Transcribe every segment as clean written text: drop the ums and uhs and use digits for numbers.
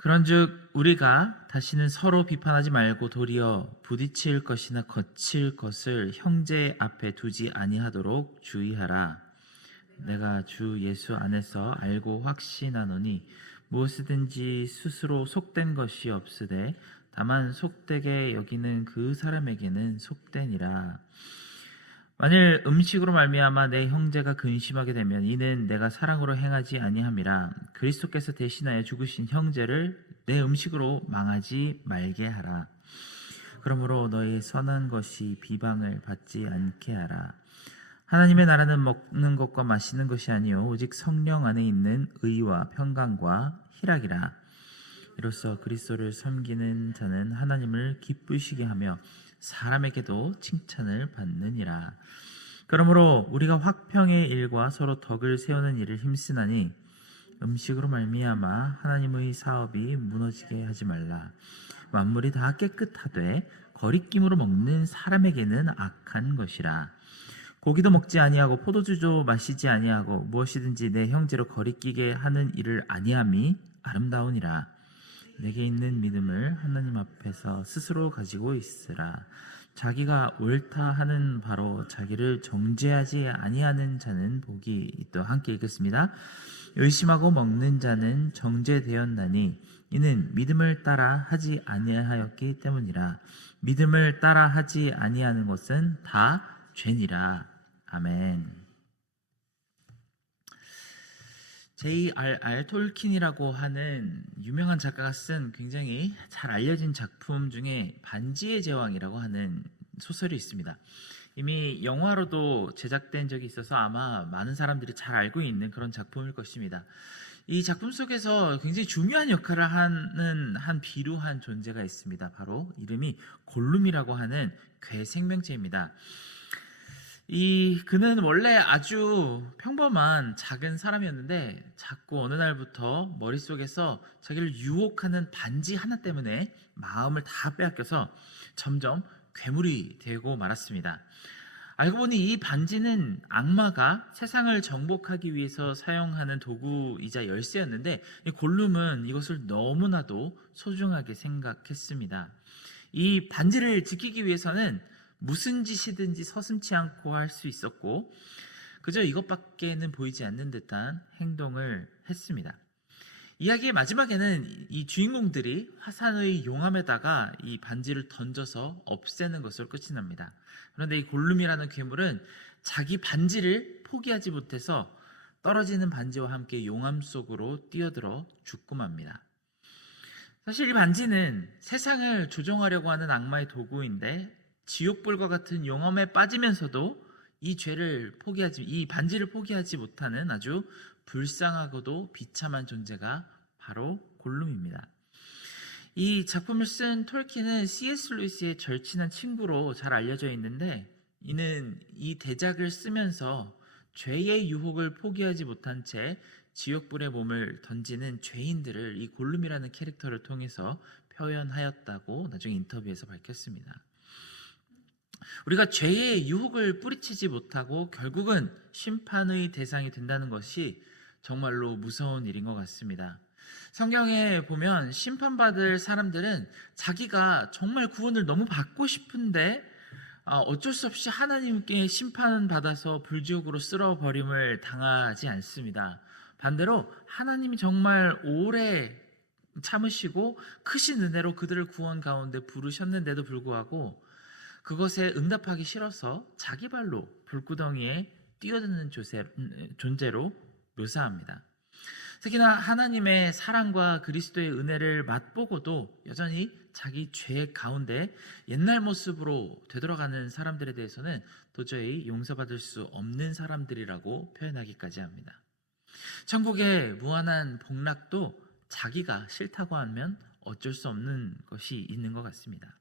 그런즉 우리가 다시는 서로 비판하지 말고 도리어 부딪힐 것이나 거칠 것을 형제 앞에 두지 아니하도록 주의하라. 내가 주 예수 안에서 알고 확신하노니 무엇이든지 스스로 속된 것이 없으되 다만 속되게 여기는 그 사람에게는 속되니라. 만일 음식으로 말미암아 내 형제가 근심하게 되면 이는 내가 사랑으로 행하지 아니함이라. 그리스도께서 대신하여 죽으신 형제를 내 음식으로 망하지 말게 하라. 그러므로 너희 선한 것이 비방을 받지 않게 하라. 하나님의 나라는 먹는 것과 마시는 것이 아니요 오직 성령 안에 있는 의와 평강과 희락이라. 이로써 그리스도를 섬기는 자는 하나님을 기쁘시게 하며 사람에게도 칭찬을 받느니라. 그러므로 우리가 화평의 일과 서로 덕을 세우는 일을 힘쓰나니 음식으로 말미암아 하나님의 사업이 무너지게 하지 말라. 만물이 다 깨끗하되 거리낌으로 먹는 사람에게는 악한 것이라. 고기도 먹지 아니하고 포도주도 마시지 아니하고 무엇이든지 내 형제로 거리끼게 하는 일을 아니함이 아름다우니라. 내게 있는 믿음을 하나님 앞에서 스스로 가지고 있으라. 자기가 옳다 하는 바로 자기를 정죄하지 아니하는 자는 복이 있다. 함께 읽겠습니다. 의심하고 먹는 자는 정죄되었나니 이는 믿음을 따라 하지 아니하였기 때문이라. 믿음을 따라 하지 아니하는 것은 다 죄니라. 아멘. J.R.R. 톨킨이라고 하는 유명한 작가가 쓴 굉장히 잘 알려진 작품 중에 반지의 제왕이라고 하는 소설이 있습니다. 이미 영화로도 제작된 적이 있어서 아마 많은 사람들이 잘 알고 있는 그런 작품일 것입니다. 이 작품 속에서 굉장히 중요한 역할을 하는 한 비루한 존재가 있습니다. 바로 이름이 골룸이라고 하는 괴 생명체입니다. 그는 원래 아주 평범한 작은 사람이었는데 자꾸 어느 날부터 머릿속에서 자기를 유혹하는 반지 하나 때문에 마음을 다 빼앗겨서 점점 괴물이 되고 말았습니다. 알고 보니 이 반지는 악마가 세상을 정복하기 위해서 사용하는 도구이자 열쇠였는데 이 골룸은 이것을 너무나도 소중하게 생각했습니다. 이 반지를 지키기 위해서는 무슨 짓이든지 서슴지 않고 할 수 있었고 그저 이것밖에는 보이지 않는 듯한 행동을 했습니다. 이야기의 마지막에는 이 주인공들이 화산의 용암에다가 이 반지를 던져서 없애는 것으로 끝이 납니다. 그런데 이 골룸이라는 괴물은 자기 반지를 포기하지 못해서 떨어지는 반지와 함께 용암 속으로 뛰어들어 죽고 맙니다. 사실 이 반지는 세상을 조종하려고 하는 악마의 도구인데 지옥불과 같은 용암에 빠지면서도 이 반지를 포기하지 못하는 아주 불쌍하고도 비참한 존재가 바로 골룸입니다. 이 작품을 쓴 톨킨은 C.S. 루이스의 절친한 친구로 잘 알려져 있는데 이는 이 대작을 쓰면서 죄의 유혹을 포기하지 못한 채 지옥불에 몸을 던지는 죄인들을 이 골룸이라는 캐릭터를 통해서 표현하였다고 나중에 인터뷰에서 밝혔습니다. 우리가 죄의 유혹을 뿌리치지 못하고 결국은 심판의 대상이 된다는 것이 정말로 무서운 일인 것 같습니다. 성경에 보면 심판받을 사람들은 자기가 정말 구원을 너무 받고 싶은데 어쩔 수 없이 하나님께 심판받아서 불지옥으로 쓸어버림을 당하지 않습니다. 반대로 하나님이 정말 오래 참으시고 크신 은혜로 그들을 구원 가운데 부르셨는데도 불구하고 그것에 응답하기 싫어서 자기 발로 불구덩이에 뛰어드는 존재로 묘사합니다. 특히나 하나님의 사랑과 그리스도의 은혜를 맛보고도 여전히 자기 죄 가운데 옛날 모습으로 되돌아가는 사람들에 대해서는 도저히 용서받을 수 없는 사람들이라고 표현하기까지 합니다. 천국의 무한한 복락도 자기가 싫다고 하면 어쩔 수 없는 것이 있는 것 같습니다.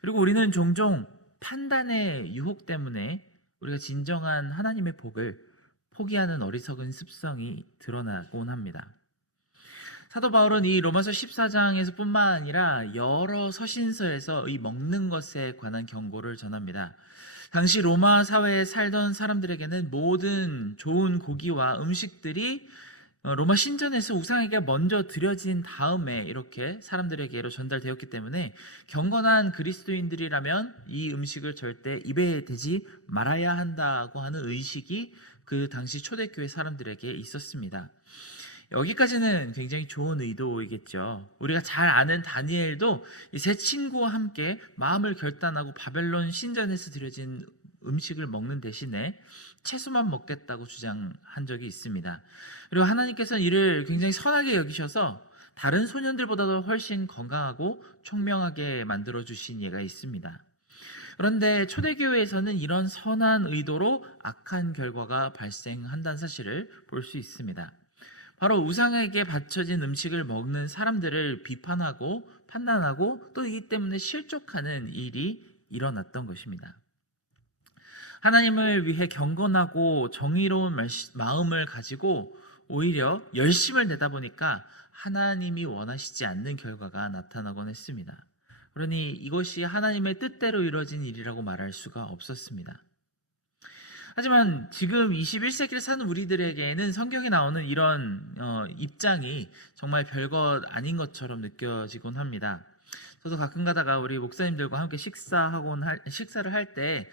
그리고 우리는 종종 판단의 유혹 때문에 우리가 진정한 하나님의 복을 포기하는 어리석은 습성이 드러나곤 합니다. 사도 바울은 이 로마서 14장에서 뿐만 아니라 여러 서신서에서 이 먹는 것에 관한 경고를 전합니다. 당시 로마 사회에 살던 사람들에게는 모든 좋은 고기와 음식들이 로마 신전에서 우상에게 먼저 드려진 다음에 이렇게 사람들에게로 전달되었기 때문에 경건한 그리스도인들이라면 이 음식을 절대 입에 대지 말아야 한다고 하는 의식이 그 당시 초대교회 사람들에게 있었습니다. 여기까지는 굉장히 좋은 의도이겠죠. 우리가 잘 아는 다니엘도 이 세 친구와 함께 마음을 결단하고 바벨론 신전에서 드려진 음식을 먹는 대신에 채소만 먹겠다고 주장한 적이 있습니다. 그리고 하나님께서는 이를 굉장히 선하게 여기셔서 다른 소년들보다도 훨씬 건강하고 총명하게 만들어 주신 예가 있습니다. 그런데 초대교회에서는 이런 선한 의도로 악한 결과가 발생한다는 사실을 볼 수 있습니다. 바로 우상에게 바쳐진 음식을 먹는 사람들을 비판하고 판단하고 또 이 때문에 실족하는 일이 일어났던 것입니다. 하나님을 위해 경건하고 정의로운 마음을 가지고 오히려 열심을 내다 보니까 하나님이 원하시지 않는 결과가 나타나곤 했습니다. 그러니 이것이 하나님의 뜻대로 이루어진 일이라고 말할 수가 없었습니다. 하지만 지금 21세기를 사는 우리들에게는 성경에 나오는 이런 입장이 정말 별것 아닌 것처럼 느껴지곤 합니다. 저도 가끔 가다가 우리 목사님들과 함께 식사를 할 때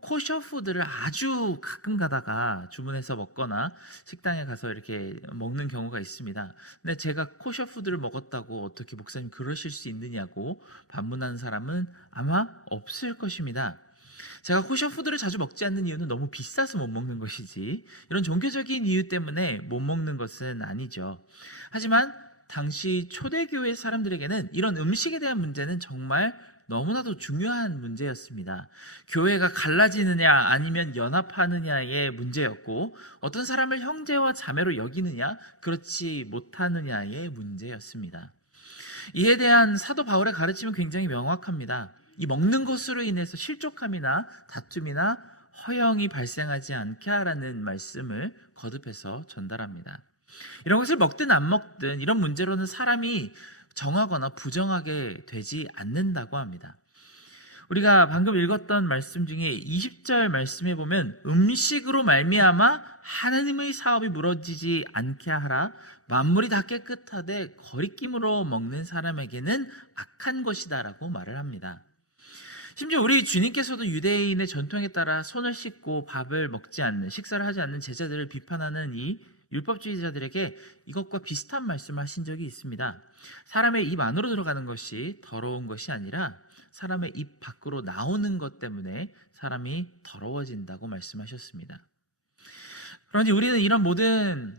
코셔 푸드를 아주 가끔 가다가 주문해서 먹거나 식당에 가서 이렇게 먹는 경우가 있습니다. 근데 제가 코셔 푸드를 먹었다고 어떻게 목사님 그러실 수 있느냐고 반문하는 사람은 아마 없을 것입니다. 제가 코셔 푸드를 자주 먹지 않는 이유는 너무 비싸서 못 먹는 것이지 이런 종교적인 이유 때문에 못 먹는 것은 아니죠. 하지만 당시 초대교회 사람들에게는 이런 음식에 대한 문제는 정말 너무나도 중요한 문제였습니다. 교회가 갈라지느냐 아니면 연합하느냐의 문제였고 어떤 사람을 형제와 자매로 여기느냐 그렇지 못하느냐의 문제였습니다. 이에 대한 사도 바울의 가르침은 굉장히 명확합니다. 이 먹는 것으로 인해서 실족함이나 다툼이나 허영이 발생하지 않게 하라는 말씀을 거듭해서 전달합니다. 이런 것을 먹든 안 먹든 이런 문제로는 사람이 정하거나 부정하게 되지 않는다고 합니다. 우리가 방금 읽었던 말씀 중에 20절 말씀에 보면 음식으로 말미암아 하나님의 사업이 무너지지 않게 하라 만물이 다 깨끗하되 거리낌으로 먹는 사람에게는 악한 것이다 라고 말을 합니다. 심지어 우리 주님께서도 유대인의 전통에 따라 손을 씻고 밥을 먹지 않는 식사를 하지 않는 제자들을 비판하는 이 율법주의자들에게 이것과 비슷한 말씀을 하신 적이 있습니다. 사람의 입 안으로 들어가는 것이 더러운 것이 아니라 사람의 입 밖으로 나오는 것 때문에 사람이 더러워진다고 말씀하셨습니다. 그런데 우리는 이런 모든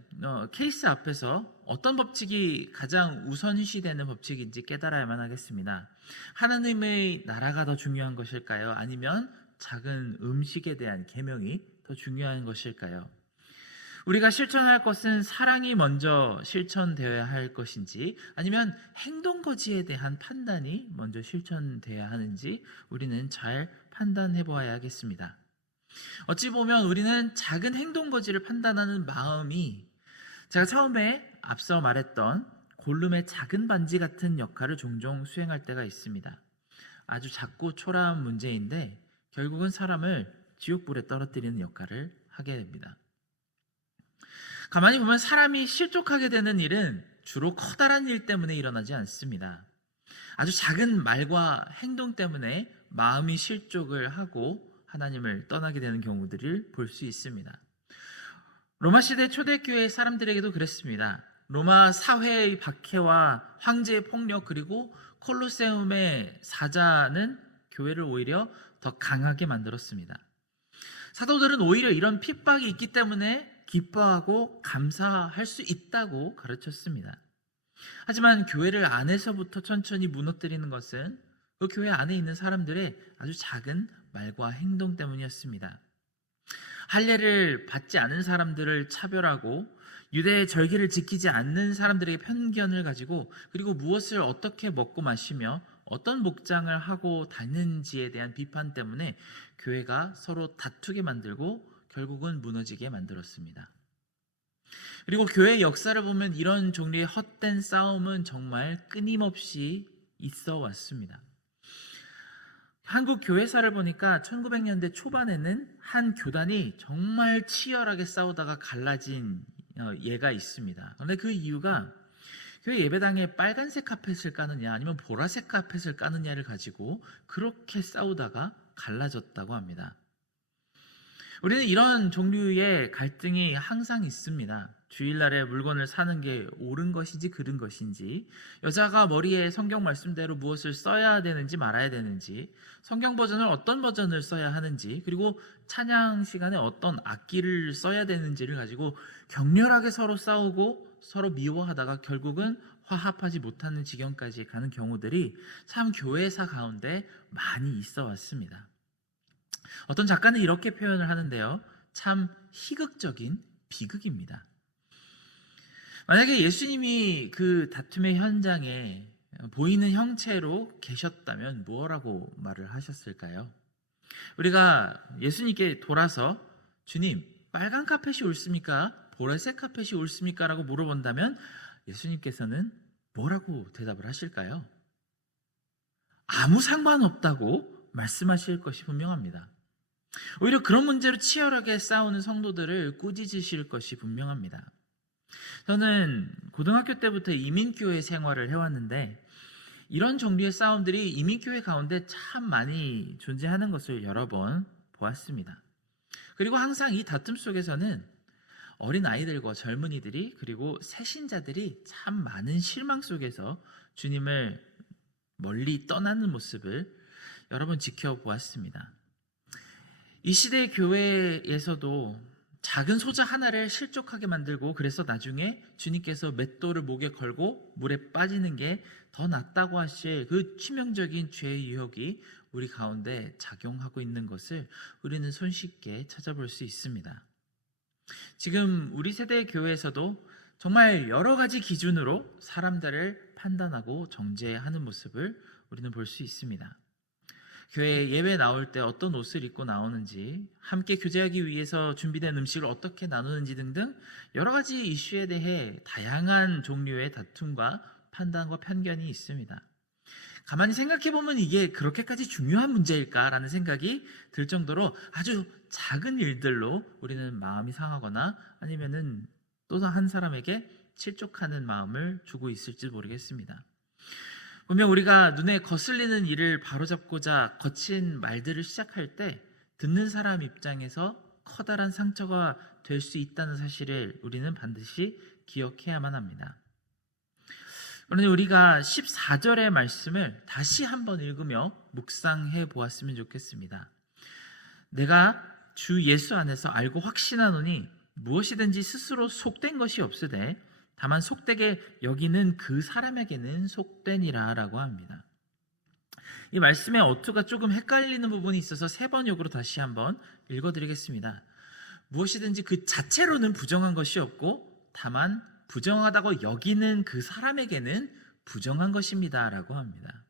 케이스 앞에서 어떤 법칙이 가장 우선시되는 법칙인지 깨달아야만 하겠습니다. 하나님의 나라가 더 중요한 것일까요? 아니면 작은 음식에 대한 계명이 더 중요한 것일까요? 우리가 실천할 것은 사랑이 먼저 실천되어야 할 것인지 아니면 행동거지에 대한 판단이 먼저 실천되어야 하는지 우리는 잘 판단해 보아야겠습니다. 어찌 보면 우리는 작은 행동거지를 판단하는 마음이 제가 처음에 앞서 말했던 골룸의 작은 반지 같은 역할을 종종 수행할 때가 있습니다. 아주 작고 초라한 문제인데 결국은 사람을 지옥불에 떨어뜨리는 역할을 하게 됩니다. 가만히 보면 사람이 실족하게 되는 일은 주로 커다란 일 때문에 일어나지 않습니다. 아주 작은 말과 행동 때문에 마음이 실족을 하고 하나님을 떠나게 되는 경우들을 볼 수 있습니다. 로마 시대 초대교회 사람들에게도 그랬습니다. 로마 사회의 박해와 황제의 폭력 그리고 콜로세움의 사자는 교회를 오히려 더 강하게 만들었습니다. 사도들은 오히려 이런 핍박이 있기 때문에 기뻐하고 감사할 수 있다고 가르쳤습니다. 하지만 교회를 안에서부터 천천히 무너뜨리는 것은 그 교회 안에 있는 사람들의 아주 작은 말과 행동 때문이었습니다. 할례를 받지 않은 사람들을 차별하고 유대의 절기를 지키지 않는 사람들에게 편견을 가지고 그리고 무엇을 어떻게 먹고 마시며 어떤 목장을 하고 다니는지에 대한 비판 때문에 교회가 서로 다투게 만들고 결국은 무너지게 만들었습니다. 그리고 교회의 역사를 보면 이런 종류의 헛된 싸움은 정말 끊임없이 있어 왔습니다. 한국 교회사를 보니까 1900년대 초반에는 한 교단이 정말 치열하게 싸우다가 갈라진 예가 있습니다. 그런데 그 이유가 교회 예배당에 빨간색 카펫을 까느냐 아니면 보라색 카펫을 까느냐를 가지고 그렇게 싸우다가 갈라졌다고 합니다. 우리는 이런 종류의 갈등이 항상 있습니다. 주일날에 물건을 사는 게 옳은 것인지 그른 것인지, 여자가 머리에 성경 말씀대로 무엇을 써야 되는지 말아야 되는지, 성경 버전을 어떤 버전을 써야 하는지, 그리고 찬양 시간에 어떤 악기를 써야 되는지를 가지고 격렬하게 서로 싸우고 서로 미워하다가 결국은 화합하지 못하는 지경까지 가는 경우들이 참 교회사 가운데 많이 있어 왔습니다. 어떤 작가는 이렇게 표현을 하는데요. 참 희극적인 비극입니다. 만약에 예수님이 그 다툼의 현장에 보이는 형체로 계셨다면 뭐라고 말을 하셨을까요? 우리가 예수님께 돌아서 주님, 빨간 카펫이 옳습니까? 보라색 카펫이 옳습니까? 라고 물어본다면 예수님께서는 뭐라고 대답을 하실까요? 아무 상관없다고 말씀하실 것이 분명합니다. 오히려 그런 문제로 치열하게 싸우는 성도들을 꾸짖으실 것이 분명합니다. 저는 고등학교 때부터 이민교회 생활을 해왔는데 이런 종류의 싸움들이 이민교회 가운데 참 많이 존재하는 것을 여러 번 보았습니다. 그리고 항상 이 다툼 속에서는 어린 아이들과 젊은이들이 그리고 새신자들이 참 많은 실망 속에서 주님을 멀리 떠나는 모습을 여러 번 지켜보았습니다. 이 시대의 교회에서도 작은 소자 하나를 실족하게 만들고 그래서 나중에 주님께서 맷돌을 목에 걸고 물에 빠지는 게 더 낫다고 하실 그 치명적인 죄의 유혹이 우리 가운데 작용하고 있는 것을 우리는 손쉽게 찾아볼 수 있습니다. 지금 우리 세대의 교회에서도 정말 여러 가지 기준으로 사람들을 판단하고 정죄하는 모습을 우리는 볼 수 있습니다. 교회 예배 나올 때 어떤 옷을 입고 나오는지, 함께 교제하기 위해서 준비된 음식을 어떻게 나누는지 등등 여러 가지 이슈에 대해 다양한 종류의 다툼과 판단과 편견이 있습니다. 가만히 생각해보면 이게 그렇게까지 중요한 문제일까라는 생각이 들 정도로 아주 작은 일들로 우리는 마음이 상하거나 아니면은 또 한 사람에게 실족하는 마음을 주고 있을지 모르겠습니다. 분명 우리가 눈에 거슬리는 일을 바로잡고자 거친 말들을 시작할 때 듣는 사람 입장에서 커다란 상처가 될 수 있다는 사실을 우리는 반드시 기억해야만 합니다. 그런데 우리가 14절의 말씀을 다시 한번 읽으며 묵상해 보았으면 좋겠습니다. 내가 주 예수 안에서 알고 확신하노니 무엇이든지 스스로 속된 것이 없으되 다만 속되게 여기는 그 사람에게는 속되니라 라고 합니다. 이 말씀의 어투가 조금 헷갈리는 부분이 있어서 세 번역으로 다시 한번 읽어드리겠습니다. 무엇이든지 그 자체로는 부정한 것이 없고 다만 부정하다고 여기는 그 사람에게는 부정한 것입니다 라고 합니다.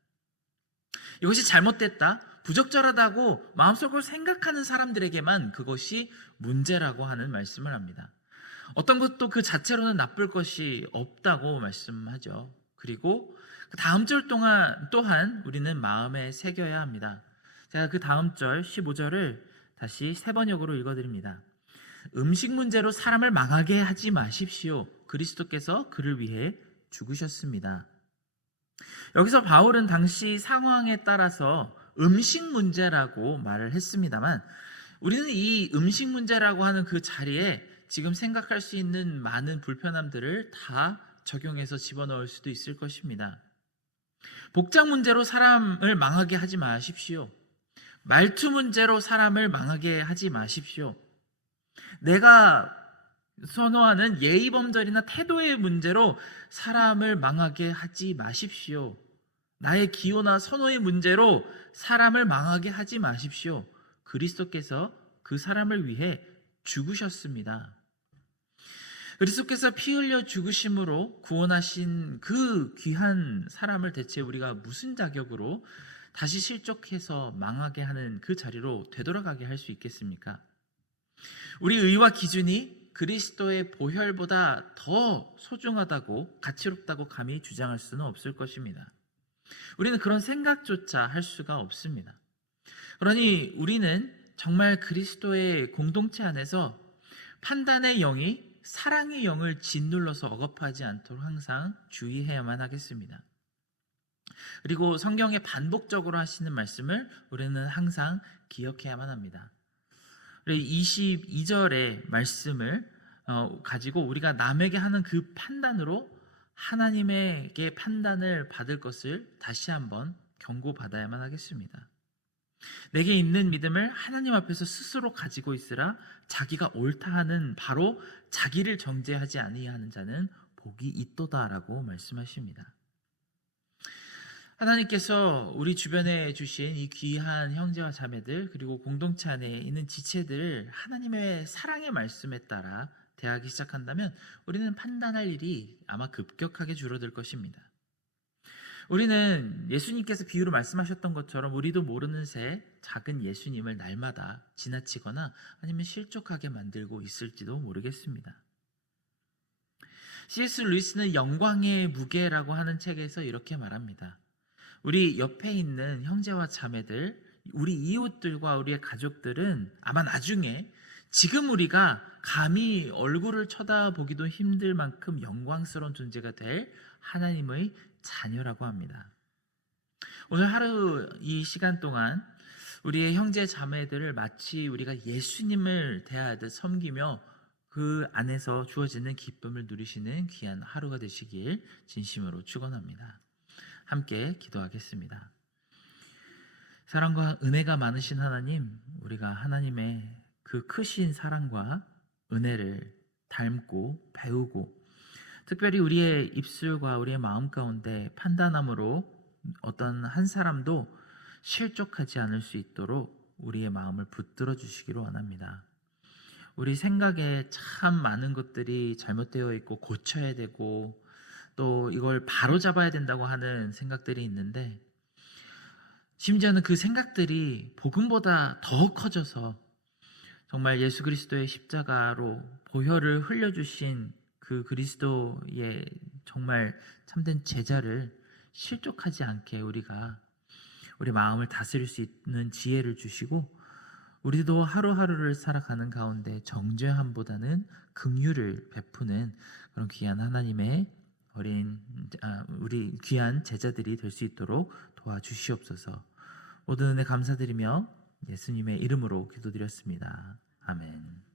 이것이 잘못됐다, 부적절하다고 마음속으로 생각하는 사람들에게만 그것이 문제라고 하는 말씀을 합니다. 어떤 것도 그 자체로는 나쁠 것이 없다고 말씀하죠. 그리고 그 다음 절 또한 우리는 마음에 새겨야 합니다. 제가 그 다음 절 15절을 다시 세 번역으로 읽어드립니다. 음식 문제로 사람을 망하게 하지 마십시오. 그리스도께서 그를 위해 죽으셨습니다. 여기서 바울은 당시 상황에 따라서 음식 문제라고 말을 했습니다만 우리는 이 음식 문제라고 하는 그 자리에 지금 생각할 수 있는 많은 불편함들을 다 적용해서 집어넣을 수도 있을 것입니다. 복장 문제로 사람을 망하게 하지 마십시오. 말투 문제로 사람을 망하게 하지 마십시오. 내가 선호하는 예의범절이나 태도의 문제로 사람을 망하게 하지 마십시오. 나의 기호나 선호의 문제로 사람을 망하게 하지 마십시오. 그리스도께서 그 사람을 위해 죽으셨습니다. 그리스도께서 피 흘려 죽으심으로 구원하신 그 귀한 사람을 대체 우리가 무슨 자격으로 다시 실족해서 망하게 하는 그 자리로 되돌아가게 할 수 있겠습니까? 우리 의와 기준이 그리스도의 보혈보다 더 소중하다고 가치롭다고 감히 주장할 수는 없을 것입니다. 우리는 그런 생각조차 할 수가 없습니다. 그러니 우리는 정말 그리스도의 공동체 안에서 판단의 영이 사랑의 영을 짓눌러서 억압하지 않도록 항상 주의해야만 하겠습니다. 그리고 성경에 반복적으로 하시는 말씀을 우리는 항상 기억해야만 합니다. 22절의 말씀을 가지고 우리가 남에게 하는 그 판단으로 하나님에게 판단을 받을 것을 다시 한번 경고받아야만 하겠습니다. 내게 있는 믿음을 하나님 앞에서 스스로 가지고 있으라. 자기가 옳다 하는 바로 자기를 정죄하지 아니하는 자는 복이 있도다라고 말씀하십니다. 하나님께서 우리 주변에 주신 이 귀한 형제와 자매들, 그리고 공동체 안에 있는 지체들을 하나님의 사랑의 말씀에 따라 대하기 시작한다면 우리는 판단할 일이 아마 급격하게 줄어들 것입니다. 우리는 예수님께서 비유로 말씀하셨던 것처럼 우리도 모르는 새 작은 예수님을 날마다 지나치거나 아니면 실족하게 만들고 있을지도 모르겠습니다. C.S. 루이스는 영광의 무게라고 하는 책에서 이렇게 말합니다. 우리 옆에 있는 형제와 자매들, 우리 이웃들과 우리의 가족들은 아마 나중에 지금 우리가 감히 얼굴을 쳐다보기도 힘들 만큼 영광스러운 존재가 될 하나님의 자녀라고 합니다. 오늘 하루 이 시간 동안 우리의 형제 자매들을 마치 우리가 예수님을 대하듯 섬기며 그 안에서 주어지는 기쁨을 누리시는 귀한 하루가 되시길 진심으로 축원합니다. 함께 기도하겠습니다. 사랑과 은혜가 많으신 하나님, 우리가 하나님의 그 크신 사랑과 은혜를 닮고 배우고 특별히 우리의 입술과 우리의 마음 가운데 판단함으로 어떤 한 사람도 실족하지 않을 수 있도록 우리의 마음을 붙들어 주시기를 원합니다. 우리 생각에 참 많은 것들이 잘못되어 있고 고쳐야 되고 또 이걸 바로잡아야 된다고 하는 생각들이 있는데 심지어는 그 생각들이 복음보다 더 커져서 정말 예수 그리스도의 십자가로 보혈을 흘려주신 그 그리스도의 정말 참된 제자를 실족하지 않게 우리가 우리 마음을 다스릴 수 있는 지혜를 주시고 우리도 하루하루를 살아가는 가운데 정죄함보다는 긍휼을 베푸는 그런 귀한 하나님의 우리 귀한 제자들이 될 수 있도록 도와주시옵소서. 모든 은혜 감사드리며 예수님의 이름으로 기도드렸습니다. 아멘.